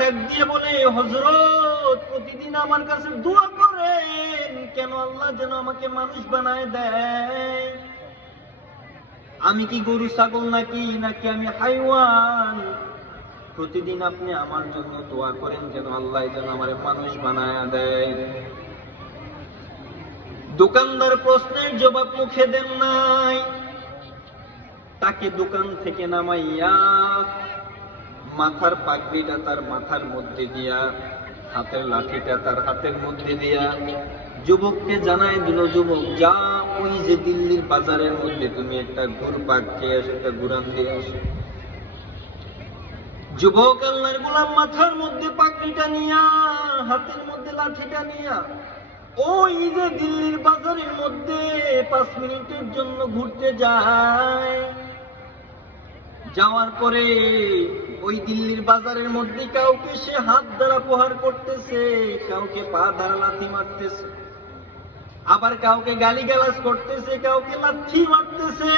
ডাক দিয়ে বলে, হযরত প্রতিদিন আমার কাছে দোয়া করেন, কেন আল্লাহ যেন আমাকে মানুষ বানায় দেয়। আমি কি গরু ছাগল নাকি আমি হাইওয়ান? প্রতিদিন আপনি আমার জন্য দোয়া করেন যেন আল্লাহ যেন আমারে মানুষ বানায় দেয়। দোকানদার প্রশ্নের জবাব মুখে দেন নাই, তাকে দোকান থেকে নামাইয়া মাথার পাগড়িটা তার মাথার মধ্যে দিয়া, হাতের লাঠিটা তার হাতের মধ্যে দিয়া যুবককে জানায় দিল, যুবক যা, ওই যে দিল্লির বাজারের মধ্যে তুমি একটা ঘুরপাক খেয়ে আসো, একটা ঘুরান দিয়ে আসো। যুবক আল্লাহর গোলাম মাথার মধ্যে পাগড়িটা নিয়া, হাতের মধ্যে লাঠিটা নিয়া ওই যে দিল্লির বাজারের মধ্যে 5 মিনিটের জন্য ঘুরতে যায়। যাওয়ার পরে ওই দিল্লির বাজারের মধ্যে কাউকে সে হাত দ্বারা প্রহার করতেছে, কাউকে পা দ্বারা লাথি মারতেছে, আবার কাউকে গালিগালাজ করতেছে, কাউকে লাথি মারতেছে।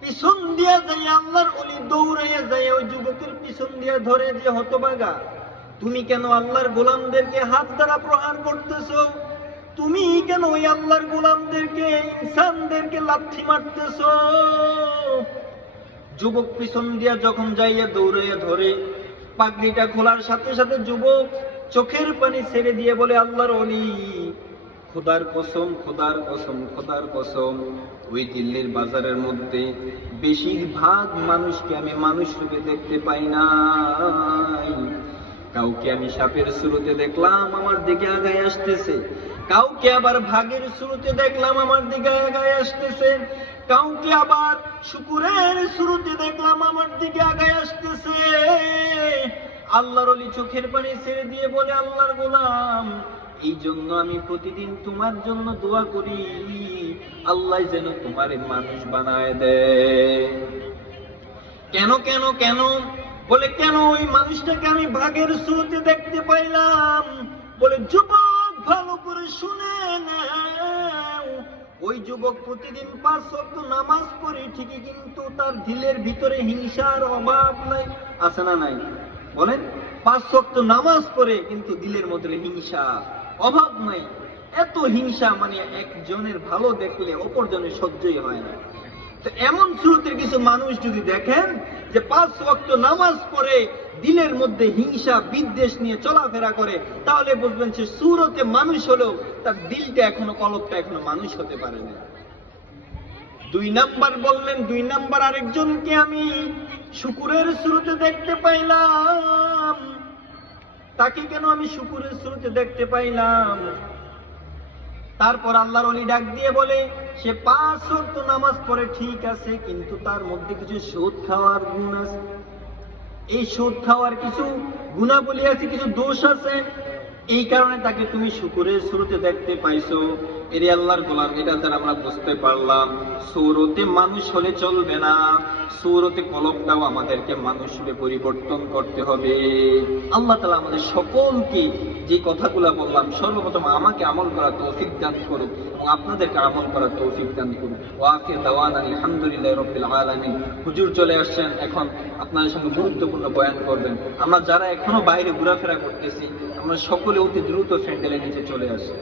পিছন দিয়া যাই আল্লাহর ওলি দৌড়াইয়া যায় ওই যুবকের পিছন দিয়া ধরে, যে হতভাগা, তুমি কেন আল্লাহর গোলামদেরকে হাত দ্বারা প্রহার করতেছো? তুমি কেন ওই আল্লাহর গোলামদেরকে, ইনসানদেরকে লাথি মারতেছো? যুবক পিছন দিয়া যখন যাইয়া দৌড়াইয়া ধরে, পাগড়িটা খোলার সাথে সাথে যুবক চোখের পানি ছেড়ে দিয়ে বলে, আল্লাহর ওলি, খোদার কসম, খোদার কসম, খোদার কসম, ওই দিল্লির বাজারের মধ্যে বেশিরভাগ মানুষকে আমি মানুষ রূপে দেখতে পাই নাই। কাউকে আমি সাপের শুরুতে দেখলাম আমার দিকে আগায় আসতেছে, কাউকে আবার ভাগের শুরুতে দেখলাম আমার দিকে আগায় আসতেছে, কাউকে আবার শুকুরের শুরুতে দেখলাম আমার দিকে আগায় আসতেছে। আল্লাহর ওলি চোখের পানি ছেড়ে দিয়ে বলে, আল্লাহর গোলাম, এই জন্য আমি প্রতিদিন তোমার জন্য দোয়া করি, আল্লাহ যেন তোমারে মানুষ বানায় দেয়। কেন কেন কেন? বলে, কেন ওই মানুষটাকে আমি ভাগের শুরুতে দেখতে পাইলাম? বলে, যুবক ভালো করে শুনে নাও, ওই যুবক প্রতিদিন 5 ওয়াক্ত নামাজ পড়ে ঠিকই, কিন্তু তার দিলের ভিতরে হিংসার অভাব নাই। আছে না নাই? বলেন, 5 ওয়াক্ত নামাজ পড়ে কিন্তু দিলের মধ্যে হিংসা অভাব নাই। এত হিংসা, মানে একজনের ভালো দেখলে অপরজনের সহ্যই হয় না। তো এমন সুরতের কিছু মানুষ যদি দেখেন যে 5 ওয়াক্ত নামাজ পড়ে দিলের মধ্যে হিংসা বিদ্বেষ নিয়ে চলাফেরা করে, তাহলে বুঝবেন সে সুরতে মানুষ হলেও তার দিলটা এখনো, কলবটা এখনো মানুষ হতে পারে না। 2 নাম্বার বললেন, 2 নাম্বার আরেকজনকে আমি শুকুরের সুরতে দেখতে পাইলাম। তাকে কেন আমি শুকুরের সুরতে দেখতে পাইলাম? তারপর আল্লাহর ওলি ডাক দিয়ে বলে, সে 5 ওয়াক্ত নামাজ পড়ে ঠিক আছে, কিন্তু তার মধ্যে কিছু সুদ খাওয়ার গুণ আছে। এই সুদ খাওয়ার কিছু গুণাবলী আছে, কিছু দোষ আছে, এই কারণে তাকে তুমি শুকুরের শুরুতে দেখতে পাইছো। এরে আল্লাহর গোলাম, এটা দ্বারা আমরা বুঝতে পারলাম সূরতে মানুষ হলে চলবে না, সূরতে কলবটাও আমাদেরকে মানুষ রূপে পরিবর্তন করতে হবে। আল্লাহ তাআলা আমাদের সকলকে যে কথাগুলো বললাম, সর্বপ্রথম আমাকে আমল করার তৌফিক দান করুক এবং আপনাদেরকে আমল করার তৌফিক দান করুক। ওয়া আখির দাওয়ানা আলহামদুলিল্লাহি রাব্বিল আলামিন। হুজুর চলে আসছেন, এখন আপনাদের সঙ্গে গুরুত্বপূর্ণ বয়ান করবেন। আমরা যারা এখনো বাইরে ঘোরাফেরা করতেছি, আমরা সকলে অতি দ্রুত স্যান্ডেলের নিচে চলে আসি।